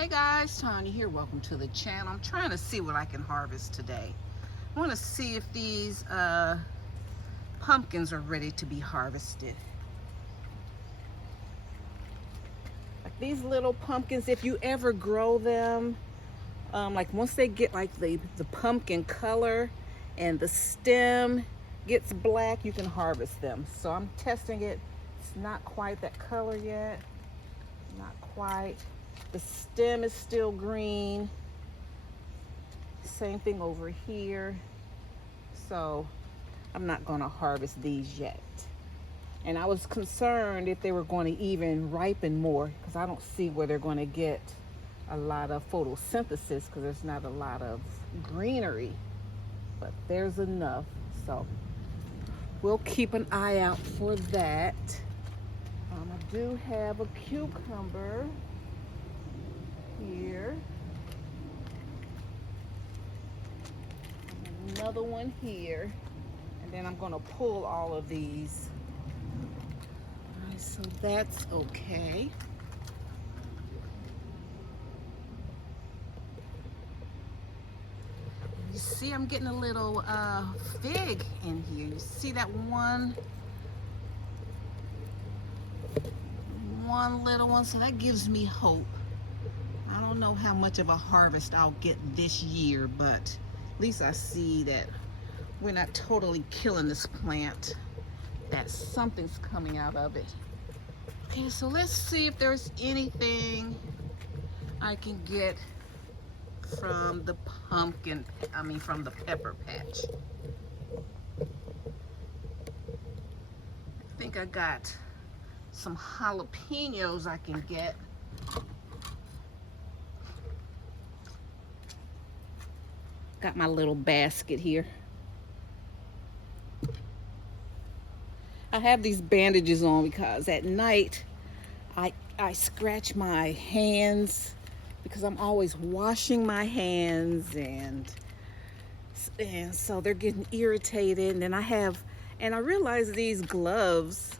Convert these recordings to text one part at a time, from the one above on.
Hey guys, Tanya here. Welcome to the channel. I'm trying to see what I can harvest today. I want to see if these pumpkins are ready to be harvested. Like these little pumpkins, if you ever grow them, like once they get like the pumpkin color and the stem gets black, you can harvest them. So I'm testing it. It's not quite that color yet. Not quite. The stem is still green. Same thing over here. So I'm not going to harvest these yet. And I was concerned if they were going to even ripen more, because I don't see where they're going to get a lot of photosynthesis, because there's not a lot of greenery. But there's enough. So we'll keep an eye out for that. I do have a cucumber here. Another one here. And then I'm going to pull all of these. All right, so that's okay. You see, I'm getting a little fig in here. You see that one little one? So that gives me hope. I don't know how much of a harvest I'll get this year, but at least I see that we're not totally killing this plant, that something's coming out of it. Okay, so let's see if there's anything I can get from the from the pepper patch. I think I got some jalapenos I can get. Got my little basket here. I have these bandages on because at night I scratch my hands because I'm always washing my hands, and so they're getting irritated. And I realize these gloves,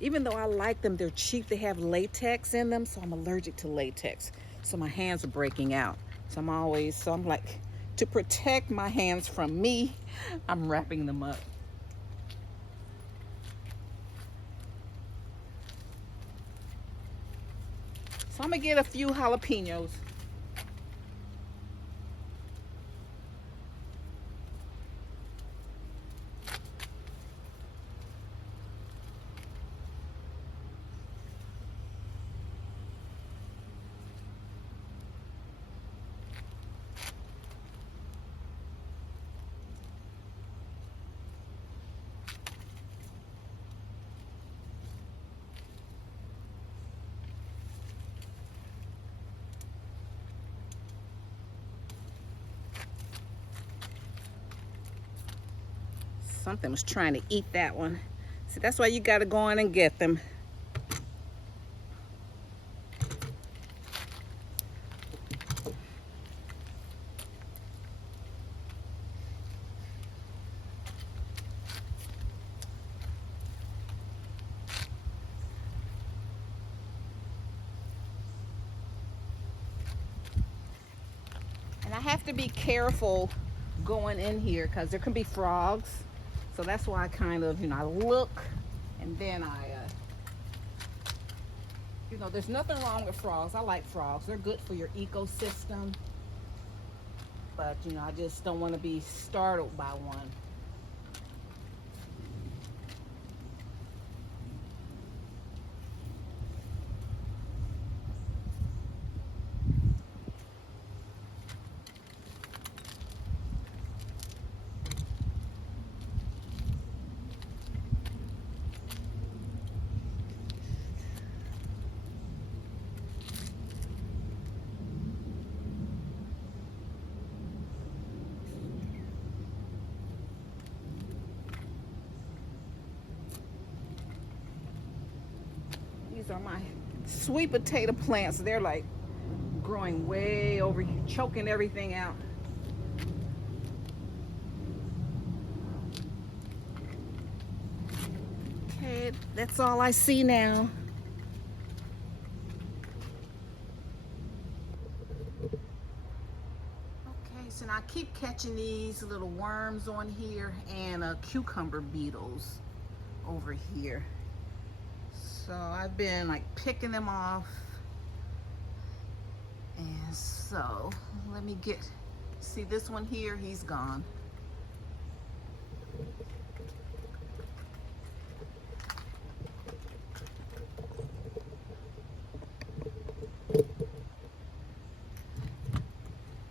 even though I like them, they're cheap. They have latex in them, so I'm allergic to latex. So my hands are breaking out. So I'm like, to protect my hands from me, I'm wrapping them up. So I'm gonna get a few jalapenos. Something was trying to eat that one. See, that's why you gotta go in and get them. And I have to be careful going in here because there can be frogs. So that's why I kind of, I look, and then there's nothing wrong with frogs. I like frogs. They're good for your ecosystem. But, I just don't want to be startled by one. These are my sweet potato plants. They're like growing way over here, choking everything out. Okay, that's all I see now. and I keep catching these little worms on here and cucumber beetles over here. So I've been like picking them off. And so let me see this one here, he's gone.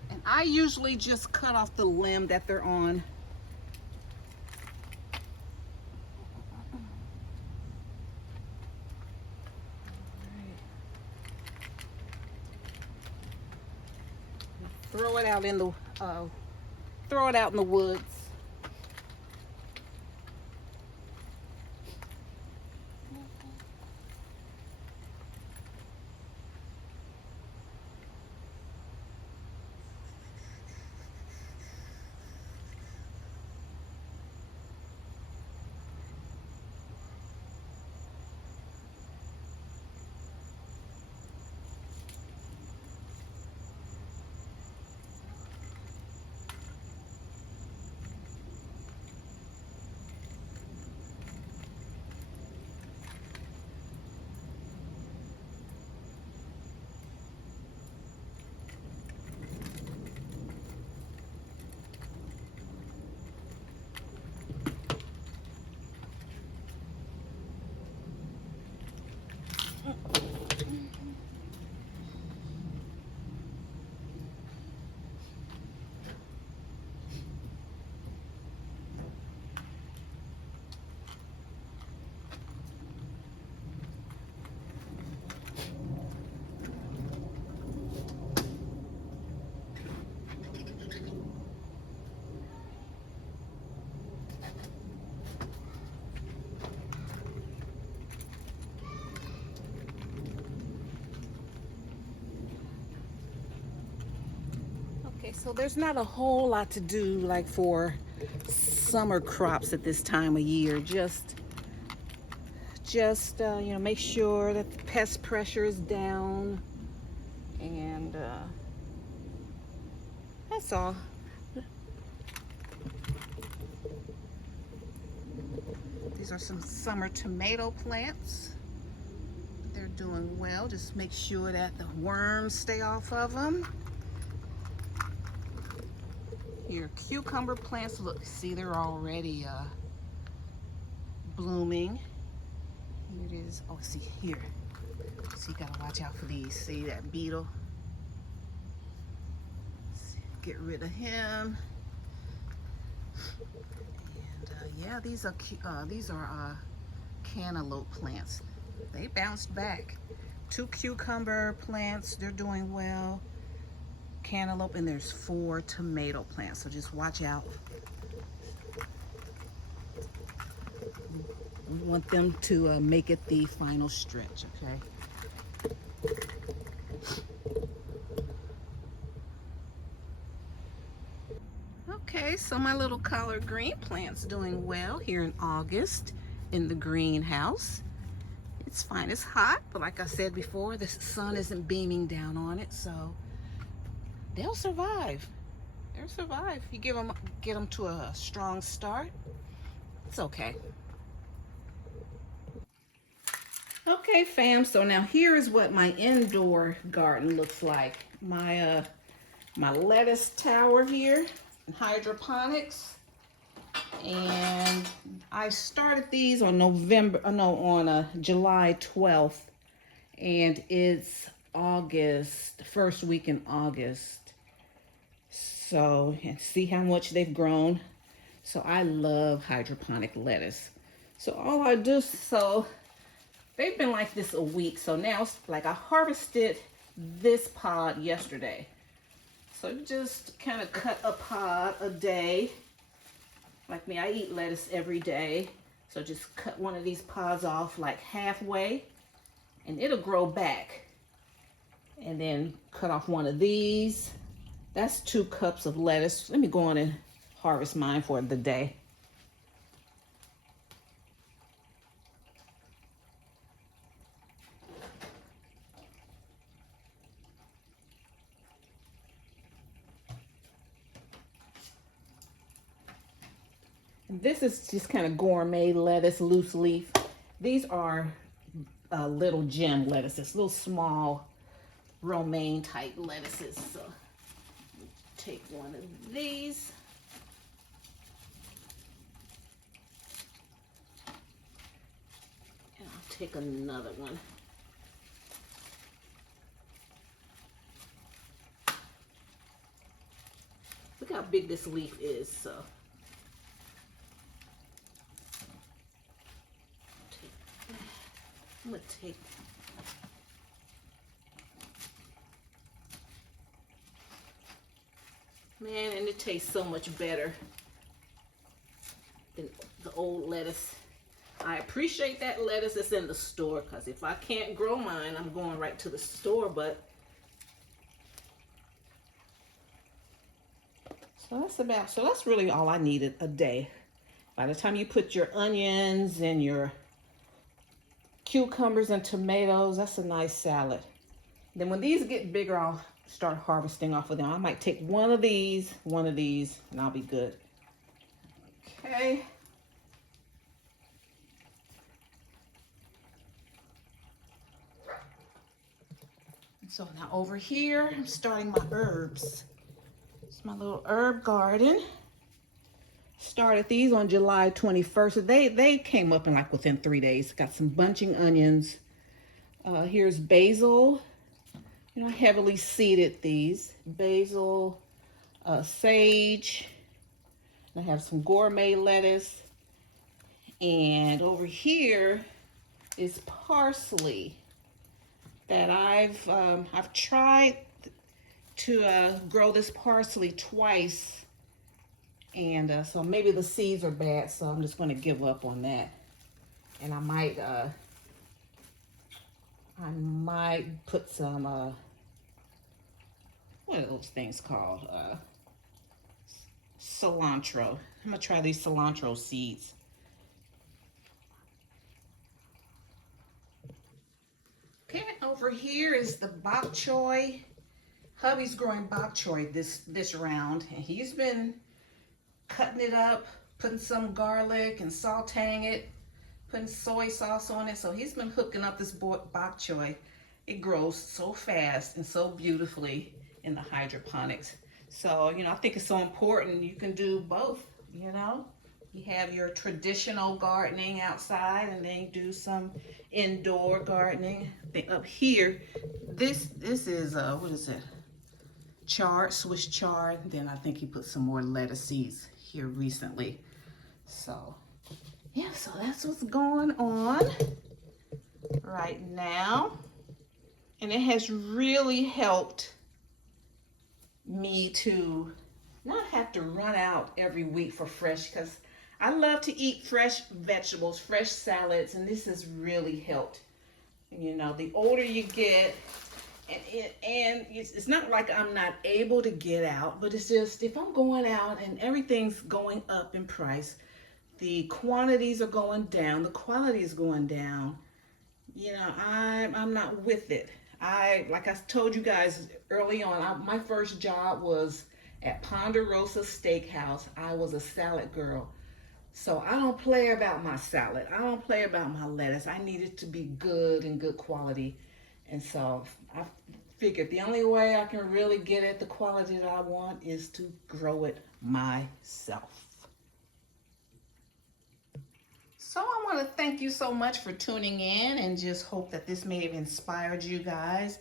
And I usually just cut off the limb that they're on. Throw it out in the woods. Okay, so there's not a whole lot to do like for summer crops at this time of year. Just you know, make sure that the pest pressure is down, and that's all. These are some summer tomato plants. They're doing well. Just make sure that the worms stay off of them. Here, cucumber plants, look, see, they're already blooming. Here it is. Oh, see here. So you gotta watch out for these. See that beetle? Get rid of him. And yeah, these are cantaloupe plants. They bounced back. 2 cucumber plants, they're doing well. Cantaloupe, and there's 4 tomato plants, so just watch out. We want them to make it the final stretch, okay? Okay, so my little collard green plant's doing well here in August in the greenhouse. It's fine, it's hot, but like I said before, the sun isn't beaming down on it, so they'll survive. They'll survive. You get them to a strong start, it's okay. Okay, fam, so now here is what my indoor garden looks like. My lettuce tower here, hydroponics, and I started these on July 12th, and it's August, first week in August. So, and see how much they've grown. So I love hydroponic lettuce. So all I do, so they've been like this a week. So now, like, I harvested this pod yesterday. So just kind of cut a pod a day. Like me, I eat lettuce every day. So just cut one of these pods off like halfway, and it'll grow back. And then cut off one of these. That's 2 cups of lettuce. Let me go on and harvest mine for the day. This is just kind of gourmet lettuce, loose leaf. These are little gem lettuces, little small romaine type lettuces. So take one of these. And I'll take another one. Look how big this leaf is. So I'm gonna take man, and it tastes so much better than the old lettuce. I appreciate that lettuce that's in the store, because if I can't grow mine, I'm going right to the store. But so that's really all I needed a day. By the time you put your onions and your cucumbers and tomatoes, that's a nice salad. Then when these get bigger, I'll start harvesting off of them. I might take one of these, and I'll be good. Okay. So now over here, I'm starting my herbs. It's my little herb garden. Started these on July 21st. They came up in like within 3 days. Got some bunching onions. Here's basil. You know, I heavily seeded these. Basil, sage. I have some gourmet lettuce. And over here is parsley that I've tried to grow this parsley twice. And so maybe the seeds are bad, so I'm just going to give up on that. And I might put some, what are those things called? Cilantro. I'm going to try these cilantro seeds. Okay, over here is the bok choy. Hubby's growing bok choy this round, and he's been cutting it up, putting some garlic and sauteing it, putting soy sauce on it. So he's been hooking up this bok choy. It grows so fast and so beautifully in the hydroponics. So, you know, I think it's so important you can do both, you know. You have your traditional gardening outside, and then you do some indoor gardening. I think up here, this is, what is it? Chard, Swiss chard. Then I think he put some more lettuce seeds here recently. So yeah, so that's what's going on right now. And it has really helped me to not have to run out every week for fresh, because I love to eat fresh vegetables, fresh salads, and this has really helped. You know, the older you get, and it's not like I'm not able to get out, but it's just if I'm going out and everything's going up in price, the quantities are going down, the quality is going down, you know, I'm not with it. Like I told you guys early on, my first job was at Ponderosa Steakhouse. I was a salad girl. So I don't play about my salad. I don't play about my lettuce. I need it to be good and good quality. And so I figured the only way I can really get it the quality that I want is to grow it myself. So I want to thank you so much for tuning in, and just hope that this may have inspired you guys.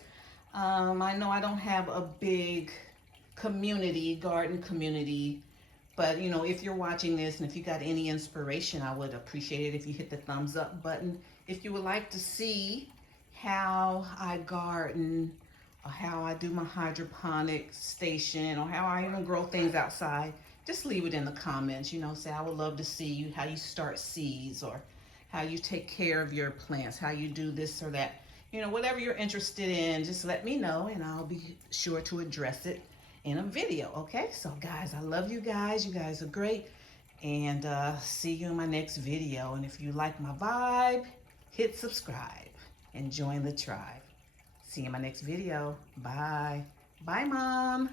I know I don't have a big garden community, but you know, if you're watching this and if you got any inspiration, I would appreciate it if you hit the thumbs up button. If you would like to see how I garden, or how I do my hydroponic station, or how I even grow things outside, just leave it in the comments. You know, say I would love to see you, how you start seeds, or how you take care of your plants, how you do this or that. You know, whatever you're interested in, just let me know and I'll be sure to address it in a video. Okay, so guys, I love you guys. You guys are great, and see you in my next video. And if you like my vibe, hit subscribe and join the tribe. See you in my next video. Bye. Bye, Mom.